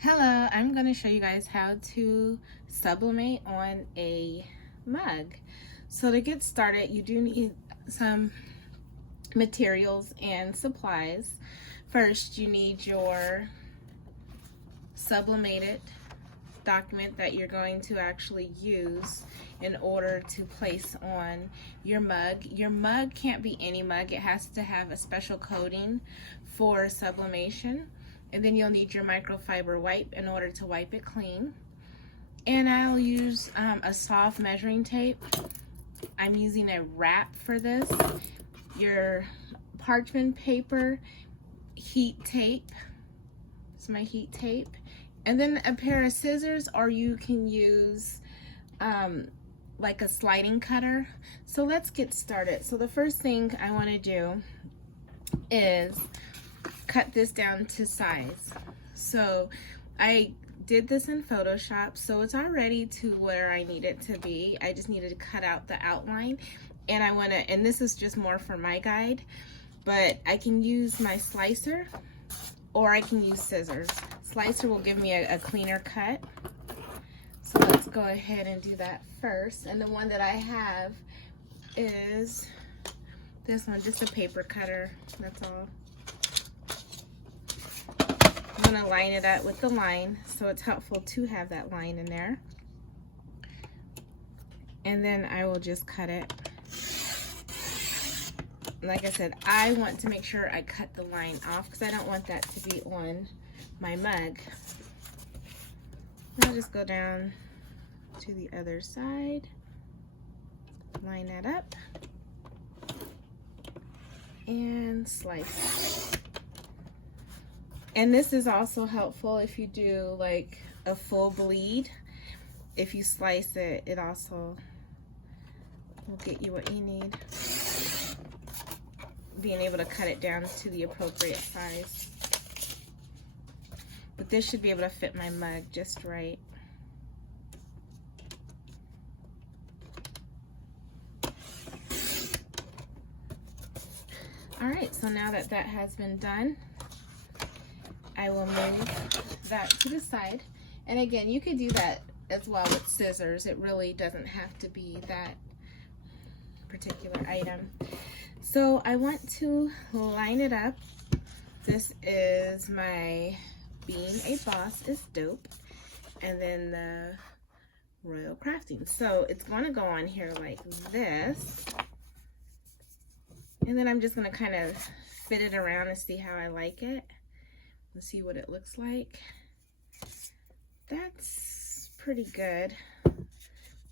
Hello, I'm going to show you guys how to sublimate on a mug. So to get started, you do need some materials and supplies. First, you need your sublimated document that you're going to actually use in order to place on your mug. Your mug can't be any mug. It has to have a special coating for sublimation. And then you'll need your microfiber wipe in order to wipe it clean. And I'll use a soft measuring tape. I'm using a wrap for this. Your parchment paper, heat tape. It's my heat tape. And then a pair of scissors, or you can use like a sliding cutter. So let's get started. So the first thing I want to do is cut this down to size. So I did this in Photoshop, so it's already to where I need it to be. I just needed to cut out the outline, and I want to, and this is just more for my guide, but I can use my slicer or I can use scissors. Slicer will give me a cleaner cut. So let's go ahead and do that first. And the one that I have is this one, just a paper cutter, that's all. I'm going to line it up with the line, so it's helpful to have that line in there. And then I will just cut it. Like I said, I want to make sure I cut the line off because I don't want that to be on my mug. I'll just go down to the other side, line that up, and slice. And this is also helpful if you do like a full bleed. If you slice it, it also will get you what you need. Being able to cut it down to the appropriate size. But this should be able to fit my mug just right. All right, so now that that has been done, I will move that to the side. And again, you could do that as well with scissors. It really doesn't have to be that particular item. So I want to line it up. This is my Being a Boss is Dope. And then the Royal Crafting. So it's going to go on here like this. And then I'm just going to kind of fit it around and see how I like it. And see what it looks like. That's pretty good.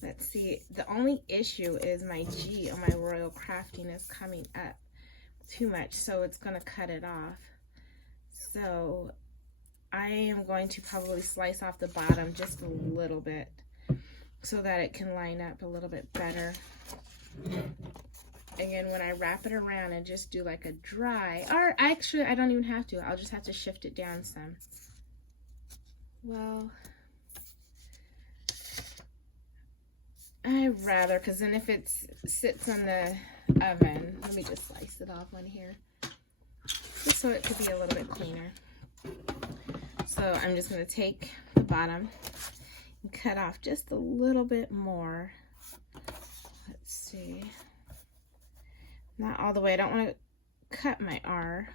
Let's see. The only issue is my G on my Royal Crafting is coming up too much, so it's going to cut it off. So I am going to probably slice off the bottom just a little bit so that it can line up a little bit better. Again, when I wrap it around and just do like a dry, or actually I don't even have to, I'll just have to shift it down some. Well, I'd rather, because then if it sits on the oven, let me just slice it off on here, just so it could be a little bit cleaner. So I'm just going to take the bottom and cut off just a little bit more. Let's see. Not all the way. I don't want to cut my R,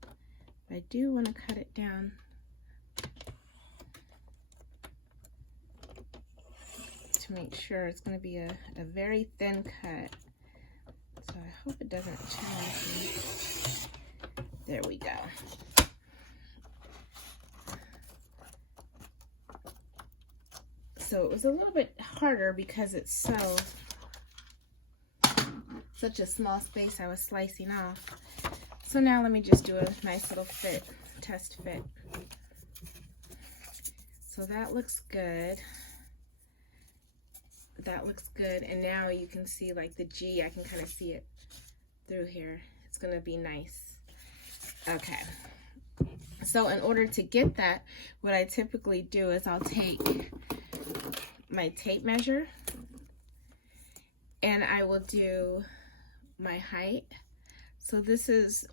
but I do want to cut it down. To make sure it's going to be a very thin cut. So I hope it doesn't challenge me. There we go. So it was a little bit harder because it's such a small space I was slicing off. So now let me just do a nice little fit, test fit. So that looks good. That looks good. And now you can see like the G, I can kind of see it through here. It's gonna be nice. Okay. So in order to get that, what I typically do is I'll take my tape measure and I will do my height. So this is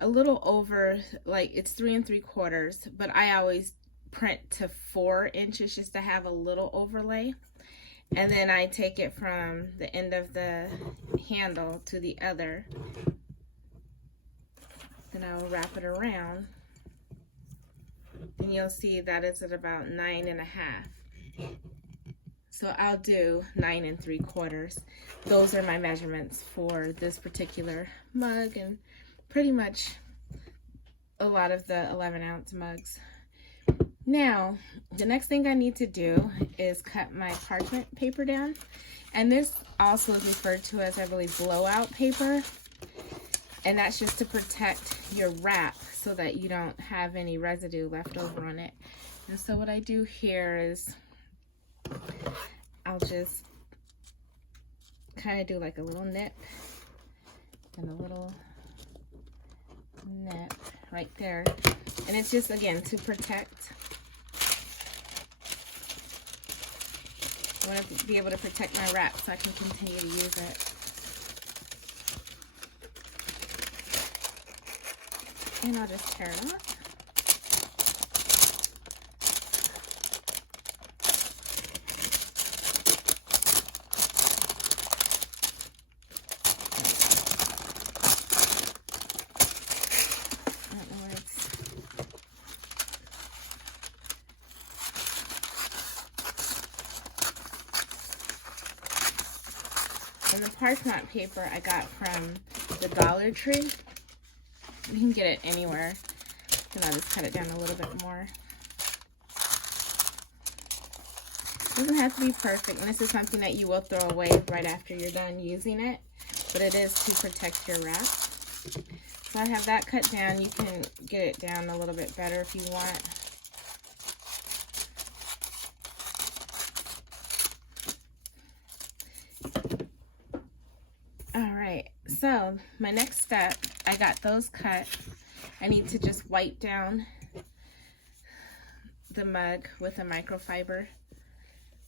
a little over, like it's 3 3/4, but I always print to 4 inches just to have a little overlay. And then I take it from the end of the handle to the other. Then I will wrap it around. And you'll see that it's at about 9 1/2. So I'll do 9 3/4. Those are my measurements for this particular mug and pretty much a lot of the 11-ounce mugs. Now, the next thing I need to do is cut my parchment paper down. And this also is referred to as, I believe, blowout paper. And that's just to protect your wrap so that you don't have any residue left over on it. And so what I do here is I'll just kind of do like a little nip and a little nip right there. And it's just, again, to protect. I want to be able to protect my wrap so I can continue to use it. And I'll just tear it off. And the parchment paper I got from the Dollar Tree. You can get it anywhere. And I'll just cut it down a little bit more. It doesn't have to be perfect, and this is something that you will throw away right after you're done using it, but it is to protect your wrap. So I have that cut down. You can get it down a little bit better if you want. Alright, so my next step, I got those cut. I need to just wipe down the mug with a microfiber.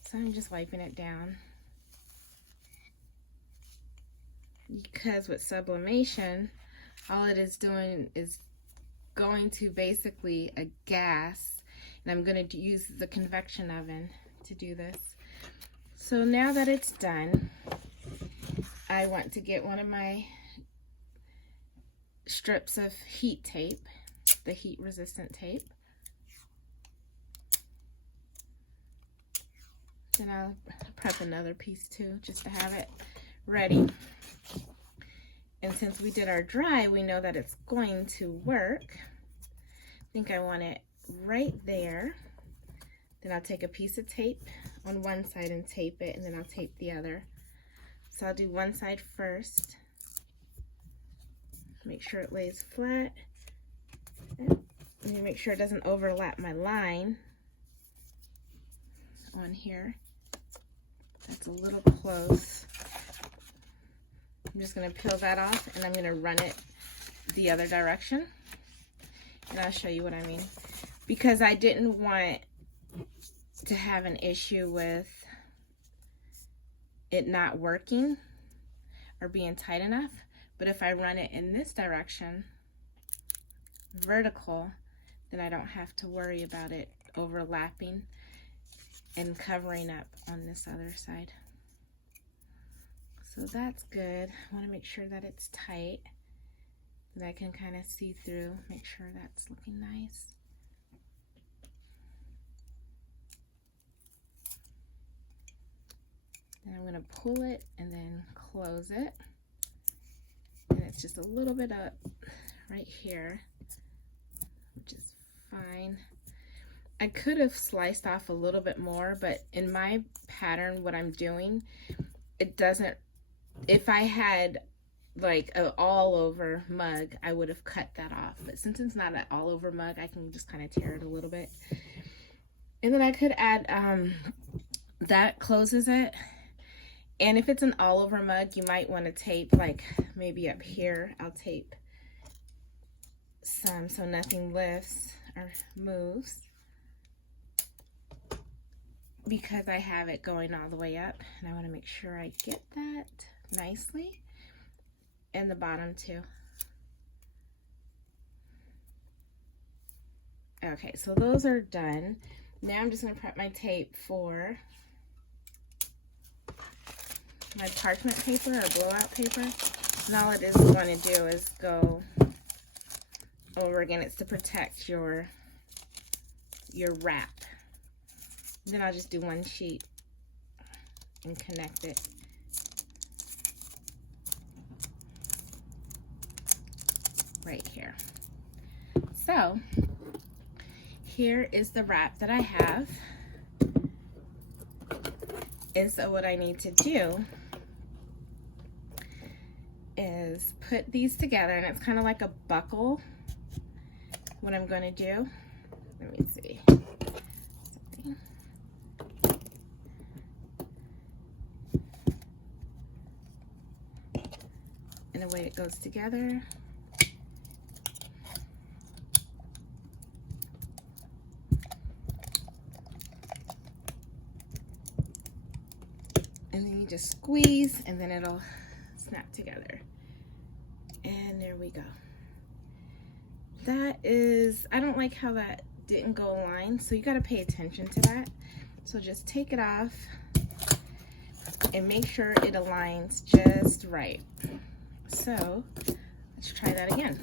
So I'm just wiping it down. Because with sublimation, all it is doing is going to basically a gas, and I'm going to use the convection oven to do this. So now that it's done, I want to get one of my strips of heat tape, the heat resistant tape. Then I'll prep another piece too, just to have it ready. And since we did our dry, we know that it's going to work. I think I want it right there. Then I'll take a piece of tape on one side and tape it, and then I'll tape the other. So I'll do one side first. Make sure it lays flat. And make sure it doesn't overlap my line on here. That's a little close. I'm just going to peel that off, and I'm going to run it the other direction. And I'll show you what I mean. Because I didn't want to have an issue with it not working or being tight enough. But if I run it in this direction, vertical, then I don't have to worry about it overlapping and covering up on this other side. So that's good. I want to make sure that it's tight, that I can kind of see through, make sure that's looking nice. Then I'm going to pull it and then close it. And it's just a little bit up right here, which is fine. I could have sliced off a little bit more, but in my pattern, what I'm doing, it doesn't, if I had like an all over mug, I would have cut that off. But since it's not an all over mug, I can just kind of tear it a little bit. And then I could add, that closes it. And if it's an all over mug, you might want to tape like maybe up here. I'll tape some so nothing lifts or moves, because I have it going all the way up, and I want to make sure I get that nicely, and the bottom too. Okay, so those are done. Now I'm just going to prep my tape for my parchment paper or blowout paper. And all it is going to do is go over again. It's to protect your wrap. Then I'll just do one sheet and connect it. Right here. So here is the wrap that I have. And so what I need to do is put these together, and it's kind of like a buckle. What I'm going to do, let me see. And the way it goes together. And then you just squeeze, and then it'll snap together. And there we go. That is, I don't like how that didn't go aligned, so you got to pay attention to that. So just take it off and make sure it aligns just right. So let's try that again.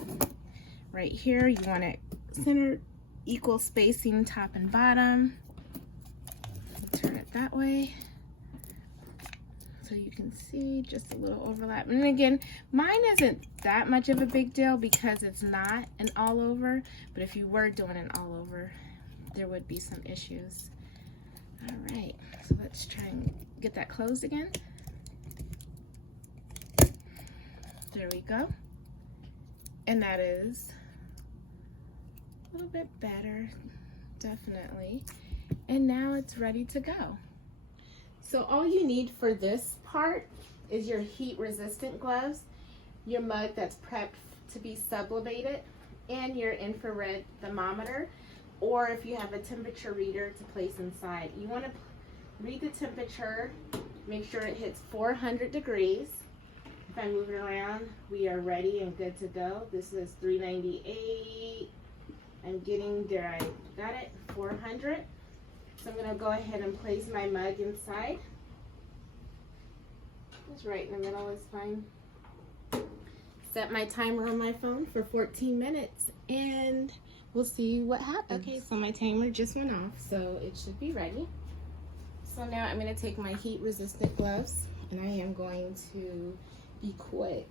Right here, you want it centered, equal spacing top and bottom. Turn it that way so you can see just a little overlap. And again, mine isn't that much of a big deal because it's not an all over, but if you were doing an all over, there would be some issues. All right, so let's try and get that closed again. There we go. And that is a little bit better, definitely. And now it's ready to go. So all you need for this part is your heat resistant gloves, your mug that's prepped to be sublimated, and your infrared thermometer, or if you have a temperature reader to place inside. You want to read the temperature, make sure it hits 400 degrees. If I move it around, we are ready and good to go. This is 398. I'm getting there. I got it, 400. So I'm going to go ahead and place my mug inside. Just right in the middle is fine. Set my timer on my phone for 14 minutes and we'll see what happens. Okay, so my timer just went off, so it should be ready. So now I'm going to take my heat resistant gloves and I am going to be quick.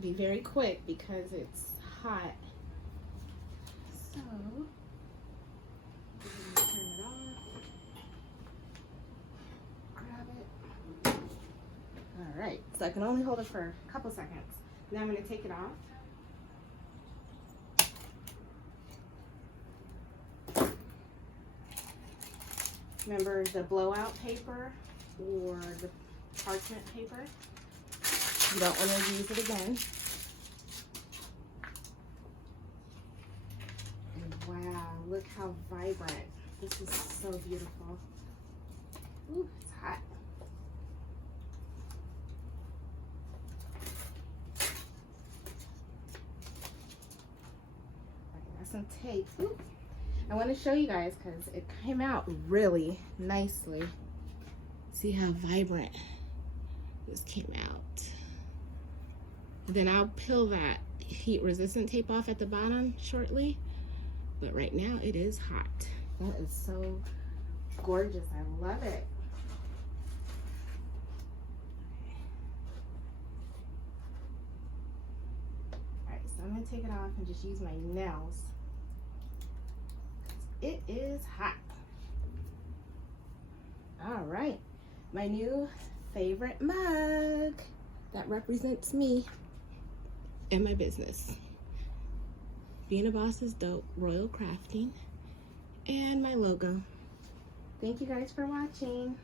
Be very quick because it's hot. So turn it off. Grab it. All right, so I can only hold it for a couple seconds. Now I'm going to take it off. Remember the blowout paper or the parchment paper. You don't want to use it again. And wow, look how vibrant. This is so beautiful. Ooh, it's hot. I got some tape. Ooh. I want to show you guys because it came out really nicely. See how vibrant this came out. Then I'll peel that heat resistant tape off at the bottom shortly. But right now it is hot. That is so gorgeous. I love it. All right, so I'm gonna take it off and just use my nails. It is hot. All right, my new favorite mug that represents me and my business. Being a Boss is Dope, Royal Crafting, and my logo. Thank you guys for watching.